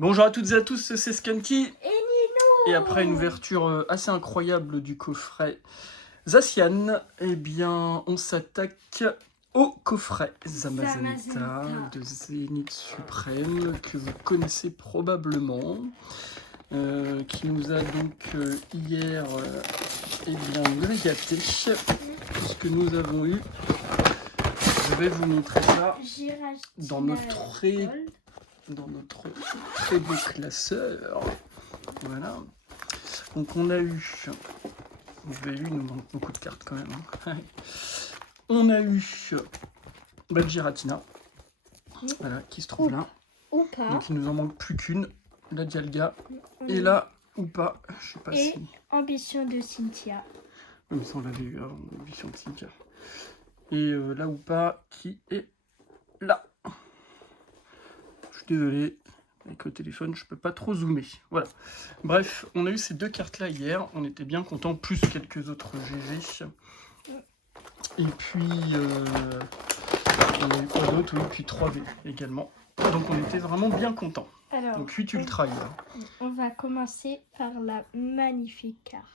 Bonjour à toutes et à tous, c'est Skanky. Et Nino. Et après une ouverture assez incroyable du coffret Zacian, eh bien on s'attaque au coffret Zamazenta de Zénith Suprême que vous connaissez probablement, qui nous a donc hier eh bien gâté, puisque nous avons eu, je vais vous montrer ça dans notre très beau classeur. Voilà. Donc on a eu, il nous manque beaucoup de cartes quand même. Hein. On a eu Giratina, voilà, qui se trouve là. Ou pas. Donc il nous en manque plus qu'une, la Dialga. Et là, ou pas, je sais pas et si... Ambition de Cynthia. Comme ça on l'avait eu avant, Ambition de Cynthia. Et là ou pas, qui est là. Je suis désolé. Avec le téléphone, je peux pas trop zoomer. Voilà. Bref, on a eu ces deux cartes-là hier. On était bien contents, plus quelques autres GG. Et puis, on a eu quoi d'autre? Oui, puis 3V également. Donc on était vraiment bien contents. Alors, donc 8 Ultra hier. On va commencer par la magnifique carte.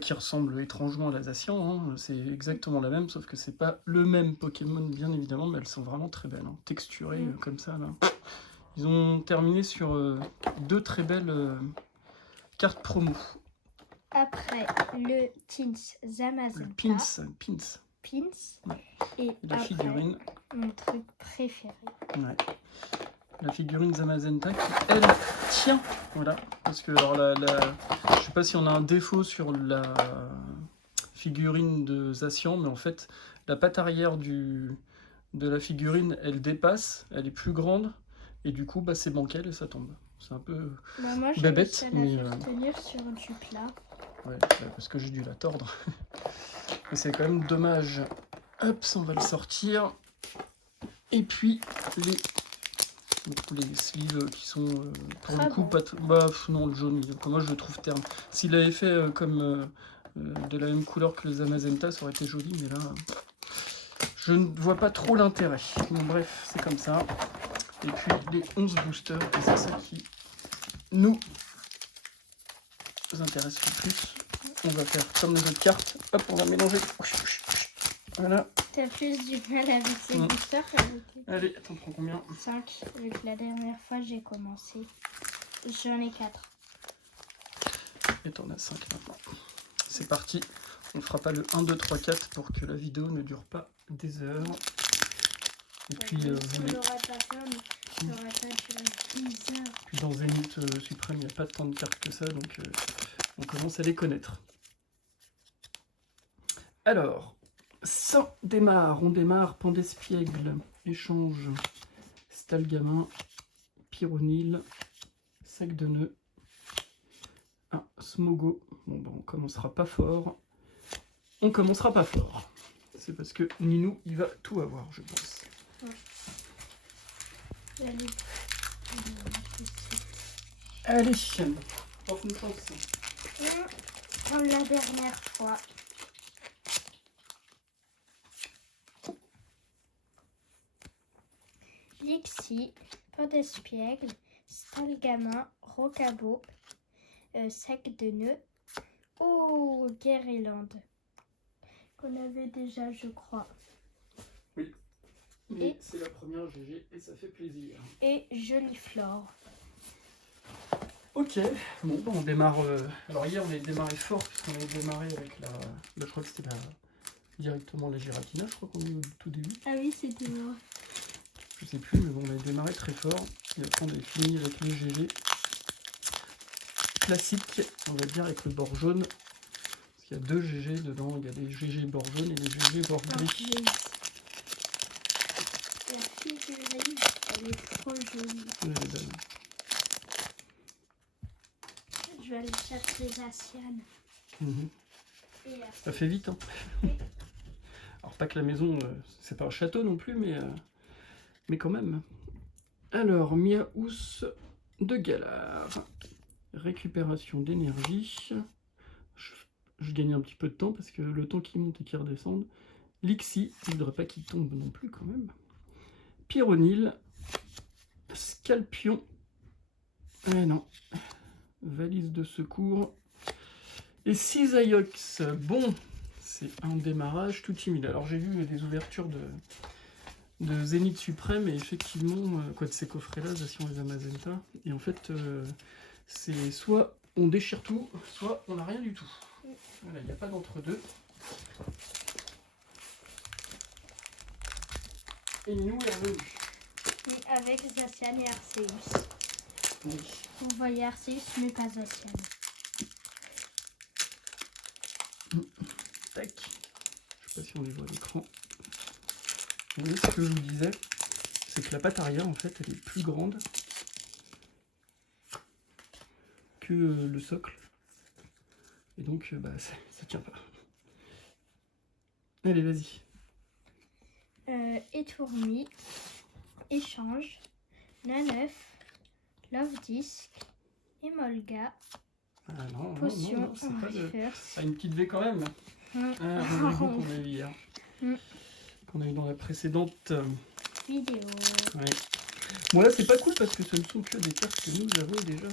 Qui ressemble étrangement à la Zacian, hein. C'est exactement la même, sauf que c'est pas le même Pokémon bien évidemment, mais elles sont vraiment très belles, hein. Texturées comme ça là. Ils ont terminé sur deux très belles cartes promo. Après le Teens Zamazenta. Le Pins. Ouais. Et la après, figurine. Mon truc préféré. Ouais. La figurine Zamazenta qui, elle, tient. Voilà. Parce que, alors, je sais pas si on a un défaut sur la figurine de Zacian, mais en fait, la patte arrière de la figurine, elle dépasse, elle est plus grande, et du coup, c'est bancal et ça tombe. C'est un peu moi, bébête, mais... tenir sur du plat. Ouais, parce que j'ai dû la tordre. Mais c'est quand même dommage. Hop, ça, on va le sortir. Et puis, les sleeves qui sont pour le coup pas non, le jaune, moi je le trouve terne. S'il avait fait comme de la même couleur que les Zamazenta, ça aurait été joli, mais là je ne vois pas trop l'intérêt. Bon, bref, c'est comme ça. Et puis les 11 boosters, et c'est ça qui nous intéresse le plus. On va faire comme les autres cartes. Hop, on va mélanger. Voilà. T'as plus du mal avec ces boosters qu'avec... Allez, t'en prends combien? 5, vu que la dernière fois j'ai commencé. J'en ai 4. Et t'en as 5 maintenant. C'est parti. On fera pas le 1, 2, 3, 4 pour que la vidéo ne dure pas des heures. Et puis, puis dans Zénith Suprême, il n'y a pas tant de cartes que ça, donc on commence à les connaître. Alors, ça démarre. On démarre Pandespiègle, échange, Stalgamin, Pyronil, sac de nœuds, un Smogo. Bon, on commencera pas fort. On commencera pas fort. C'est parce que Ninou, il va tout avoir, je pense. Allez, porte une chance. Comme la dernière fois. Lixi, Pandespiègle, Stalgamin, Rocabo, sac de nœuds. Oh, Guerreland. Qu'on avait déjà, je crois. Oui. Mais c'est la première GG et ça fait plaisir. Et Jolie Flore. Ok, bon, on démarre. Alors hier on a démarré fort puisqu'on avait démarré avec la. Je crois que c'était directement la Giratina, je crois qu'on est au tout début. Ah oui, c'était moi. Je sais plus, mais bon, on a démarré très fort. Et après on a fini avec le GG classique, on va dire, avec le bord jaune. Parce qu'il y a deux GG dedans, il y a des GG bord jaune et des GG bord gris. La figurine, elle est trop jolie. Elle est belle. Je vais aller chercher Zacian. Ça fait vite, hein. Alors pas que la maison, c'est pas un château non plus, mais quand même. Alors, Miaous de Galar. Récupération d'énergie. Je gagne un petit peu de temps parce que le temps qu'il monte et qu'il redescende. Lixi, je ne voudrais pas qu'il tombe non plus quand même. Pyronil. Scalpion. Eh non. Valise de secours. Et Cisaiox. Bon, c'est un démarrage tout timide. Alors j'ai vu des ouvertures de Zénith Suprême et effectivement, quoi de ces coffrets-là, Zacian et Zamazenta. Et en fait, c'est soit on déchire tout, soit on n'a rien du tout. Voilà, il n'y a pas d'entre-deux. Et nous est revenu. Avec Zacian et Arceus. Oui. On voyait Arceus, mais pas Zacian. Tac. Je sais pas si on les voit à l'écran. Vous voyez ce que je vous disais, c'est que la patte arrière, en fait, elle est plus grande que le socle. Et donc, ça tient pas. Allez, vas-y. Étourmi, Échange, Naneuf, Love Disc, Emolga, Ah non, Potion, non, c'est pas de... Reverse. Ah, une petite V quand même. Ah, qu'on a eu hier. Qu'on a eu dans la précédente Vidéo. ouais. Bon là c'est pas cool parce que ce ne sont que des cartes que nous avons déjà.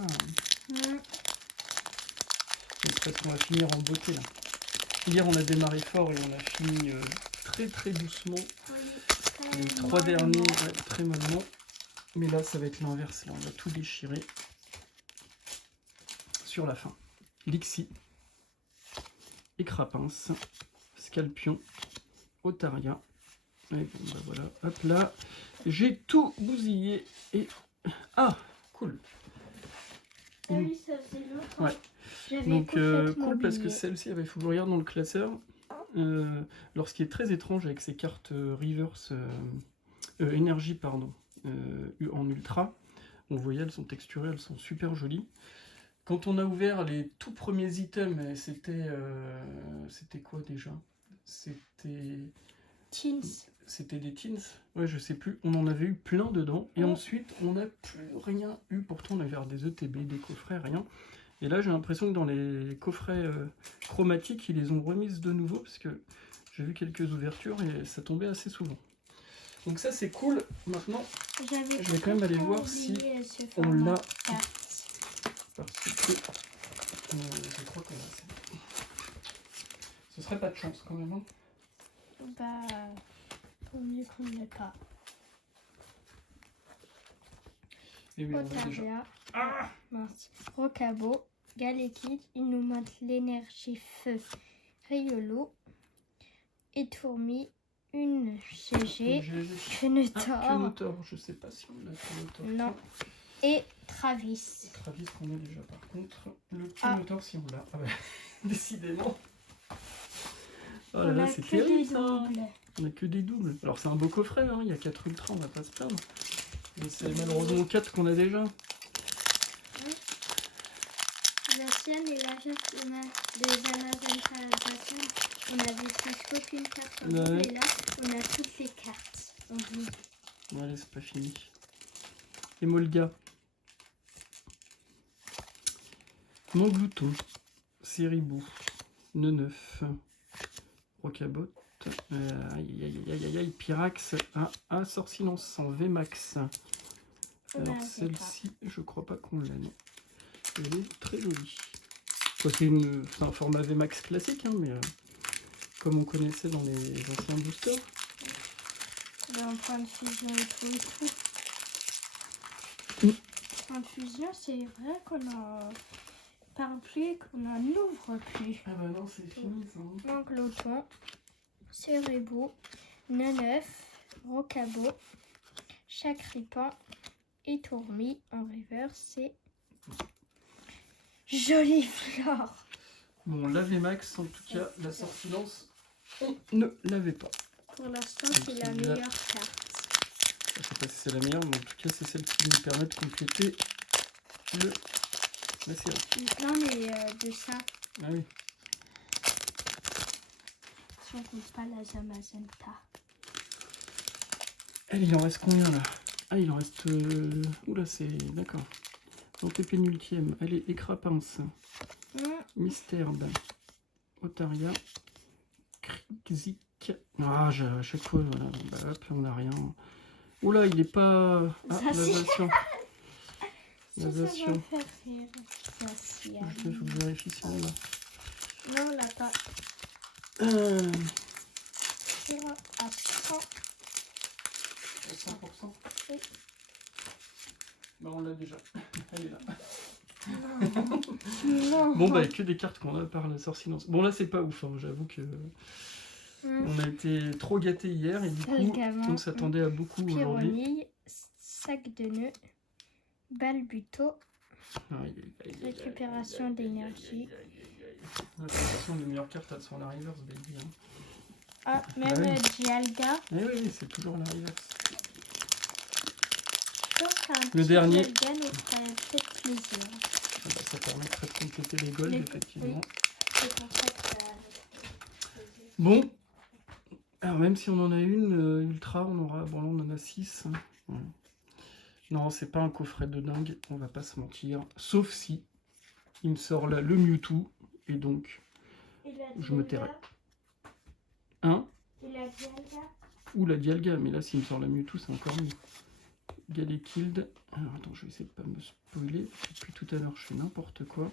Donc presque on va finir en beauté là. Hier on a démarré fort et on a fini très très doucement. Les 3 derniers, ouais, très mollement. Mais là ça va être l'inverse, là on va tout déchirer sur la fin. Lixie, Écrapince, Scalpion, Otaria. Et bon, voilà, hop là, j'ai tout bousillé et... Ah, cool. Ah oui, ça faisait longtemps. Ouais. J'avais Donc complètement cool parce que oublié. celle-ci, il faut que je regarde dans le classeur. Alors ce qui est très étrange avec ces cartes reverse énergie, pardon, en ultra, on voyait, elles sont texturées, elles sont super jolies. Quand on a ouvert les tout premiers items, c'était quoi déjà? C'était des teens, ouais, je sais plus. On en avait eu plein dedans. Et ensuite, on n'a plus rien eu. Pourtant, on avait des ETB, des coffrets, rien. Et là, j'ai l'impression que dans les coffrets chromatiques, ils les ont remises de nouveau. Parce que j'ai vu quelques ouvertures et ça tombait assez souvent. Donc ça, c'est cool. Maintenant, je vais quand même aller voir si on l'a. Parce que je crois qu'on a. Ce serait pas de chance quand même. Hein. Bah, pour mieux qu'on ne l'ait pas. Et oui, on l'a déjà. Ah mince. Rocabo, Galekid, il nous manque l'énergie feu. Riolo, Étourmi, une GG, Quenotor, je sais pas si on l'a Quenotor. Non. Et Travis. Travis qu'on a déjà par contre. Le Quenotor si on l'a. Ah bah, décidément. Oh là là, c'est terrible ça. On a que des doubles. Alors c'est un beau coffret, hein. Il y a 4 ultras, on va pas se plaindre. Mais c'est malheureusement 4 qu'on a déjà. La sienne et la des Amazenta Zacian, on avait presque aucune carte en double, et là on a toutes les cartes en double. Allez, c'est pas fini. Emolga. Montglouton. Séribou. Neneuf. Rocabot. Aïe, Pyrax. Sorcilence en VMAX. Alors celle-ci, je crois pas qu'on l'a, non. Elle est très jolie. C'est un format VMAX classique, hein, mais comme on connaissait dans les anciens boosters. Là, en point de fusion et tout. En fusion, c'est vrai qu'on en parle plus et qu'on n'en ouvre plus. Ah bah non, c'est fini ça. Montglouton, Séribou, Neneuf, Rocabo, Chacripan, Étourmi, en reverse, c'est Jolie Flore. Bon, la VMAX, en tout cas, la sortilence, on ne l'avait pas. Pour l'instant, c'est la meilleure carte. Je sais pas si c'est la meilleure, mais en tout cas, c'est celle qui nous permet de compléter la série. Non, mais de ça. Ah oui. Si on compte pas la Zamazenta. Elle, il en reste combien là? Ah, il en reste... Oula, c'est... D'accord. Donc, les pénultièmes. Allez, Écrapince. Mysterde. Otaria. Krixik. Ah, à chaque fois, voilà. Bah, hop, on n'a rien. Oula, il est pas... Ah, la version. La Zacian. Ça va faire rire. Zacian. Il faut que je vérifie si on l'a. Non, on l'a pas. Sur à 100. 100%. Oui. Bah on l'a déjà. Elle est là. Non. Bon bah que des cartes qu'on a par la sorcière. Bon là c'est pas ouf, hein. J'avoue que on a été trop gâtés hier et du coup on s'attendait à beaucoup aujourd'hui. Pyronille, sac de nœuds, balbuto, récupération d'énergie. L'impression que les meilleures cartes elles sont la reverse baby. Hein. Ah, même Ouais. Dialga. Oui, c'est toujours la reverse. Je pense qu'un Le petit dernier. Dialga nous ferait peut-être plaisir. Ah bah, ça permettrait de compléter les golds, effectivement. C'est pour ça que ça fait plaisir. Bon, alors même si on en a une ultra, on aura. Bon là on en a 6. Hein. Ouais. Non, c'est pas un coffret de dingue, on va pas se mentir. Sauf si il me sort là le Mewtwo, et donc je me tairai. Hein? Et la Dialga. Ou la Dialga, mais là s'il me sort la Mewtwo, c'est encore mieux. Galekilled. Alors attends, je vais essayer de pas me spoiler. Depuis tout à l'heure, je fais n'importe quoi.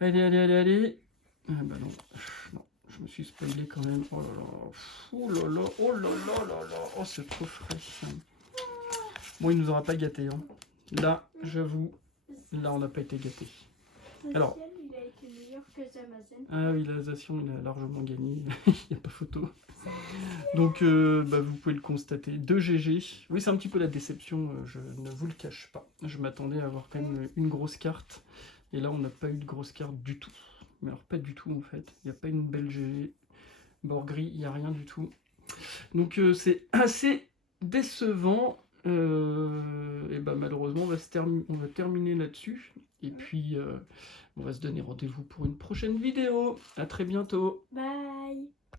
Allez. Ah bah non. Non, je me suis spoilé quand même. Oh là là. Oh là là. Oh là là là là. Oh, c'est trop frais. Bon, il nous aura pas gâtés. Hein. Là, j'avoue, là, on n'a pas été gâtés. Alors. Il a été meilleur que Zamazen. Ah oui, la Zacian, il a largement gagné. Il n'y a pas photo. Donc, bah, vous pouvez le constater. 2 GG. Oui, c'est un petit peu la déception, je ne vous le cache pas. Je m'attendais à avoir quand même une grosse carte. Et là, on n'a pas eu de grosse carte du tout. Mais alors, pas du tout, en fait. Il n'y a pas une belle GG. Bord gris, il n'y a rien du tout. Donc, c'est assez décevant. Et bah, malheureusement, on va terminer là-dessus. Et puis, on va se donner rendez-vous pour une prochaine vidéo. À très bientôt. Bye.